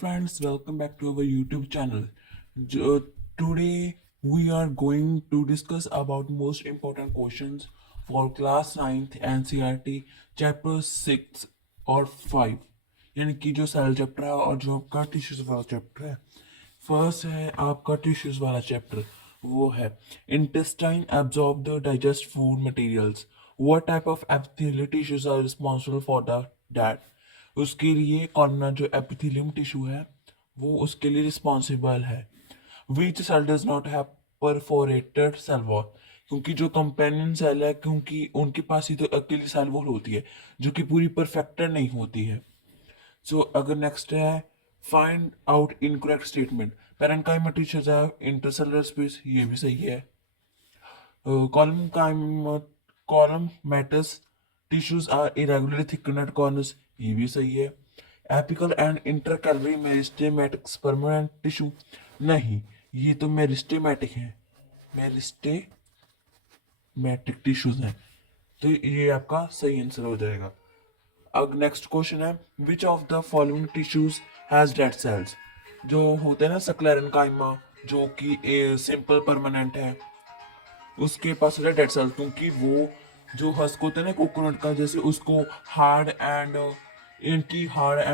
friends, welcome back to our YouTube channel. Today we are going to discuss about most important questions for class 9th NCERT chapter 6 और 5, यानी कि जो cell chapter है और जो आपका टिश्यूज वाला चैप्टर है। फर्स्ट है आपका टिश्यूज वाला चैप्टर, वो है intestine absorb the digest food materials, what type of epithelial tissues are responsible for that. उसके लिए कॉर्नर जो एपिथेलियम टिश्यू है वो उसके लिए रिस्पॉन्सिबल है। Which cell does not have perforated cell wall, क्योंकि जो कंपेनियन सेल है क्योंकि उनके पास ही तो अकेली सेल वॉल होती है जो कि पूरी परफेक्टेड नहीं होती है। सो अगर नेक्स्ट है find out incorrect statement, parenchyma tissues have intercellular space, ये भी सही है। Collenchymatous tissues are irregularly thickened at corners, ये भी सही है। Apical and intercalary meristematic permanent tissue, नहीं, ये तो मेरिस्टेमेटिक है, मेरिस्टेमेटिक टिश्यूज हैं, तो ये आपका सही आंसर हो जाएगा। अब नेक्स्ट क्वेश्चन है which of the following tissues has dead cells, जो होते हैं ना सक्लेरेन्काइमा जो कि सिंपल परमानेंट है, उसके पास होता है डेड सेल, क्योंकि वो जो हस्क होता है ना कोकोनट का, जैसे उसको हार्ड एंड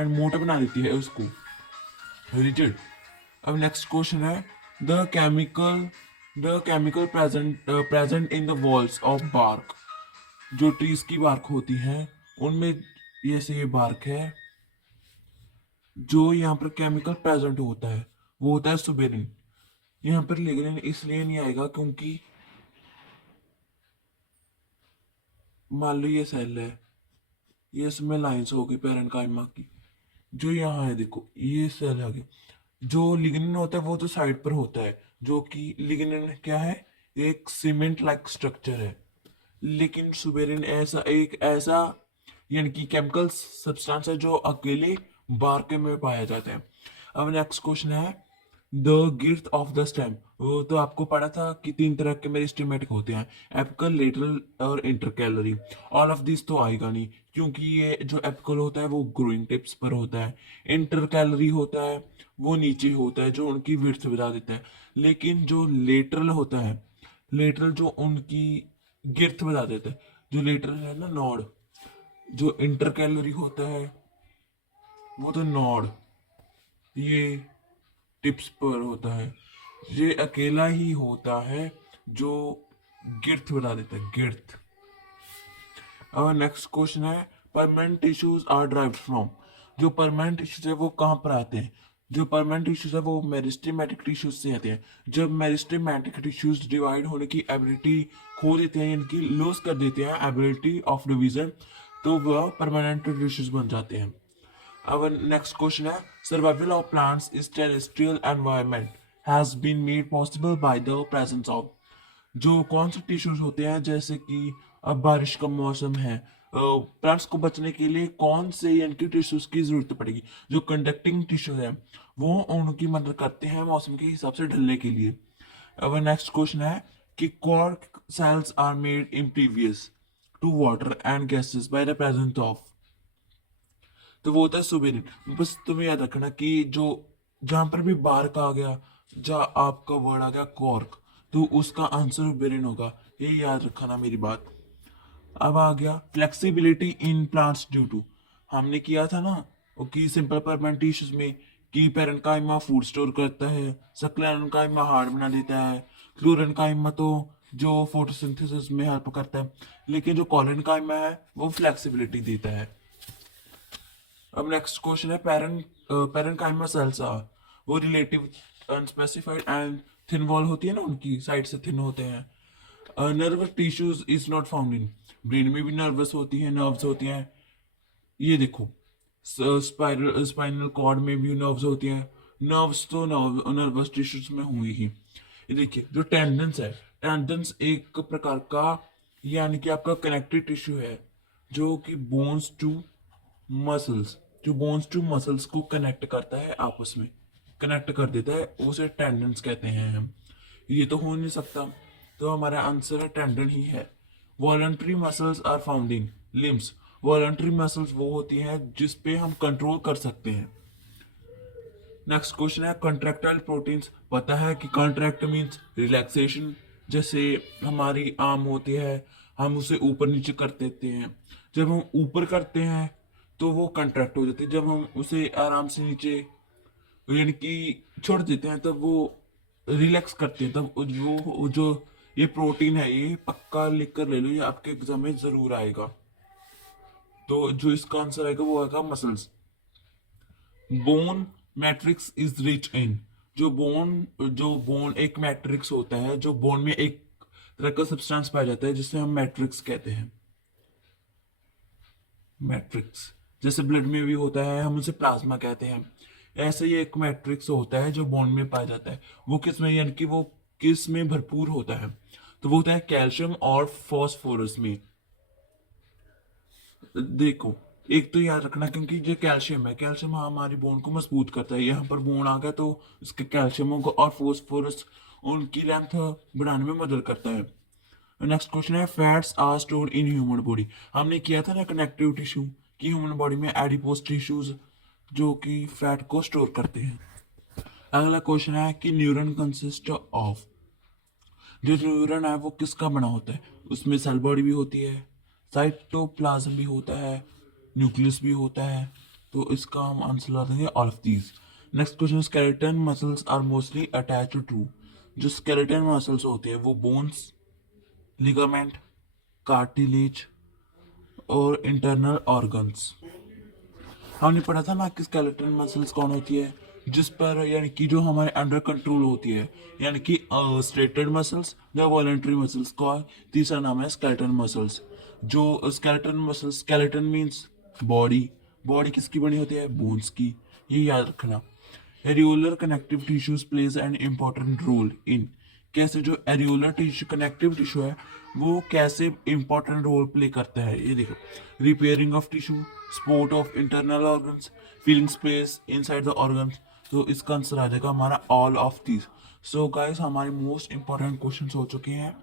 मोटा बना देती है उसको, रिजिड। अब नेक्स्ट क्वेश्चन है the chemical present in the walls of bark, जो ट्रीज की बार्क होती है उनमें ये बार्क है, जो यहाँ पर केमिकल प्रेजेंट होता है वो होता है सुबेरिन। यहाँ पर लिग्निन इसलिए नहीं आएगा क्योंकि मान लो ये सेल है, ये इसमें लाइंस होगी पैरेन्काइमा की, जो यहाँ है देखो ये सेल आ गया। जो लिग्निन होता है वो तो साइड पर होता है, जो कि लिग्निन क्या है, एक सीमेंट लाइक स्ट्रक्चर है, लेकिन सुबेरिन ऐसा यानी कि केमिकल सब्सटेंस है जो अकेले बार्क में पाया जाता है। अब नेक्स्ट क्वेश्चन है द गिर्थ ऑफ द स्टेम, वो तो आपको पढ़ा था कि तीन तरह के मेरिस्टेमेटिक होते हैं, एपिकल, लेटरल और इंटरकैलरी। ऑल ऑफ दिस तो आएगा नहीं, क्योंकि ये जो एपिकल होता है वो ग्रोइंग टिप्स पर होता है, इंटरकैलरी होता है वो नीचे होता है जो उनकी विड्थ बता देता है, लेकिन जो लेटरल होता है, लेटरल जो उनकी गिर्थ बता देता है, जो लेटरल है ना नॉड, जो इंटरकैलरी होता है वो तो नॉड ये टिप्स पर होता है, ये अकेला ही होता है जो गिर्थ बता देता है, गिर्थ। और नेक्स्ट क्वेश्चन है permanent tissues are derived from, जो परमानेंट टिश्यूज है वो कहाँ पर आते हैं, जो परमानेंट टिश्यूज है वो मेरिस्टेमेटिक टिश्यूज से आते हैं। जब मेरिस्टेमेटिक टिश्यूज डिवाइड होने की एबिलिटी खो देते हैं, यानी कि लॉस कर देते हैं एबिलिटी ऑफ डिवीजन, तो वह परमानेंट टिश्यूज बन जाते हैं। Our next question है survival of plants is terrestrial environment has been made possible by the presence of, जो कौन से टिश्यूज होते हैं, जैसे कि अब बारिश का मौसम है, प्लांट्स को बचने के लिए कौन से यानी टिश्यूज की जरूरत पड़ेगी, जो कंडक्टिंग टिश्यूज है वो उनकी मदद करते हैं मौसम के हिसाब से ढलने के लिए। अब नेक्स्ट क्वेश्चन है कि cork cells are made impervious to water and gases by the presence of, तो वो होता है सुबेरिन। बस तुम्हें याद रखना कि जो जहां पर भी बार्क आ गया, जहाँ आपका वर्ड आ गया कॉर्क, तो उसका आंसर सुबेरिन होगा, ये याद रखना मेरी बात। अब आ गया flexibility in plants due to, हमने किया था ना कि सिंपल परमानेंट टिश्यूज में कि पैरेन्काइमा फूड स्टोर करता है, सक्लेरेन्काइमा हार्ड बना देता है, क्लोरेन्काइमा तो जो फोटोसिंथेसिस में हेल्प करता है, लेकिन जो कॉलेन्काइमा है वो फ्लेक्सिबिलिटी देता है। अब नेक्स्ट क्वेश्चन है पैरेन्काइमा सेल्स आर, वो relative unspecified and thin wall होती है ना, उनकी साइड से थिन होते हैं। Nervous tissues is not found in, brain में भी नर्वस होती है, नर्व्स होती हैं, ये देखो स्पाइनल कॉर्ड में भी नर्व्स होती हैं, नर्व्स तो नर्वस टिश्यूज में हुई ही। ये देखिए जो टेंडन्स है, टेंडन्स एक प्रकार का यानी कि आपका कनेक्टिव टिश्यू है, जो कि बोन्स टू मसल्स, जो बोन्स टू मसल्स को कनेक्ट करता है, आपस में कनेक्ट कर देता है, उसे टेंडन्स कहते हैं हम। ये तो हो नहीं सकता, तो हमारा आंसर है टेंडन ही है। Voluntary muscles are found in limbs, voluntary muscles वो होती हैं जिस पे हम कंट्रोल कर सकते हैं, नेक्स्ट क्वेश्चन है कॉन्ट्रैक्टाइल प्रोटीन्स। पता है कि कॉन्ट्रैक्ट मीन्स रिलैक्सेशन। जैसे हमारी आर्म होती है, हम उसे ऊपर नीचे कर देते हैं। जब हम ऊपर करते हैं तो वो कॉन्ट्रैक्ट हो जाती है, जब हम उसे आराम से नीचे यानी कि छोड़ देते हैं तब वो रिलैक्स करते हैं। तब वो जो ये प्रोटीन है, ये पक्का लिख कर ले लो, ये आपके एग्जाम में जरूर आएगा। तो जो इसका आंसर आएगा वो आएगा muscles. Bone matrix is rich in. जो बोन एक मैट्रिक्स होता है, जो बोन में एक तरह का सब्सटेंस पाया जाता है जिसे हम मैट्रिक्स कहते हैं। मैट्रिक्स जैसे ब्लड में भी होता है, हम उसे प्लाज्मा कहते हैं। ऐसे ही एक मैट्रिक्स होता है जो बोन में पाया जाता है। वो किस में, यानी कि वो किस में भरपूर होता है, तो वो होता है कैल्शियम और फॉस्फोरस में। देखो, एक तो याद रखना, क्योंकि जो कैल्शियम है, कैल्शियम हमारी बोन को मजबूत करता है। यहाँ पर बोन आ गया तो इसके कैल्शियम को, और फॉस्फोरस उनकी लेंथ बढ़ाने में मदद करता है। नेक्स्ट क्वेश्चन है fats are stored in human body. हमने किया था ना कनेक्टिव टिश्यू कि ह्यूमन बॉडी में एडिपोज टिश्यूज जो कि फैट को स्टोर करते हैं। अगला क्वेश्चन है कि न्यूरॉन कंसिस्ट ऑफ। जो न्यूरॉन है वो किसका बना होता है? उसमें सेल बॉडी भी होती है, साइटोप्लाज्म भी होता है, न्यूक्लियस भी होता है। तो इसका हम आंसर ला देंगे all of these. Next question, skeleton muscles are mostly attached to. जो स्केलेटन मसल्स होते हैं वो बोन्स, लिगामेंट, कार्टिलेज और इंटरनल ऑर्गन्स। हमने पढ़ा था ना कि स्केलेटन मसल्स कौन होती है, जिस पर यानी कि जो हमारे अंडर कंट्रोल होती है, यानी कि स्ट्रेटेड मसल्स या वॉलेंट्री मसल्स का तीसरा नाम है स्केलेटन मसल्स। जो skeleton muscles, skeleton means body. Body किसकी बनी होती है? बोन्स की। ये याद रखना। Areolar connective tissues plays an important role in. कैसे जो एरियोलर टिश्यू कनेक्टिव टिश्यू है वो कैसे इंपॉर्टेंट रोल प्ले करता है, ये देखो। Repairing of tissue, support of internal organs, feeling space inside the organs. तो इसका आंसर आ जाएगा हमारा all of these. So guys, हमारे मोस्ट इंपॉर्टेंट क्वेश्चंस हो चुके हैं।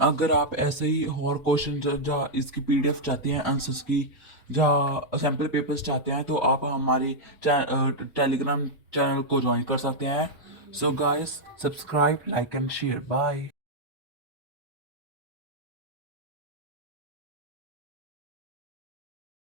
अगर आप ऐसे ही और क्वेश्चन जा इसकी पीडीएफ चाहते हैं आंसर्स की, या सैम्पल पेपर्स चाहते हैं, तो आप हमारी टेलीग्राम चैनल को ज्वाइन कर सकते हैं। So guys, subscribe, like and share. Bye.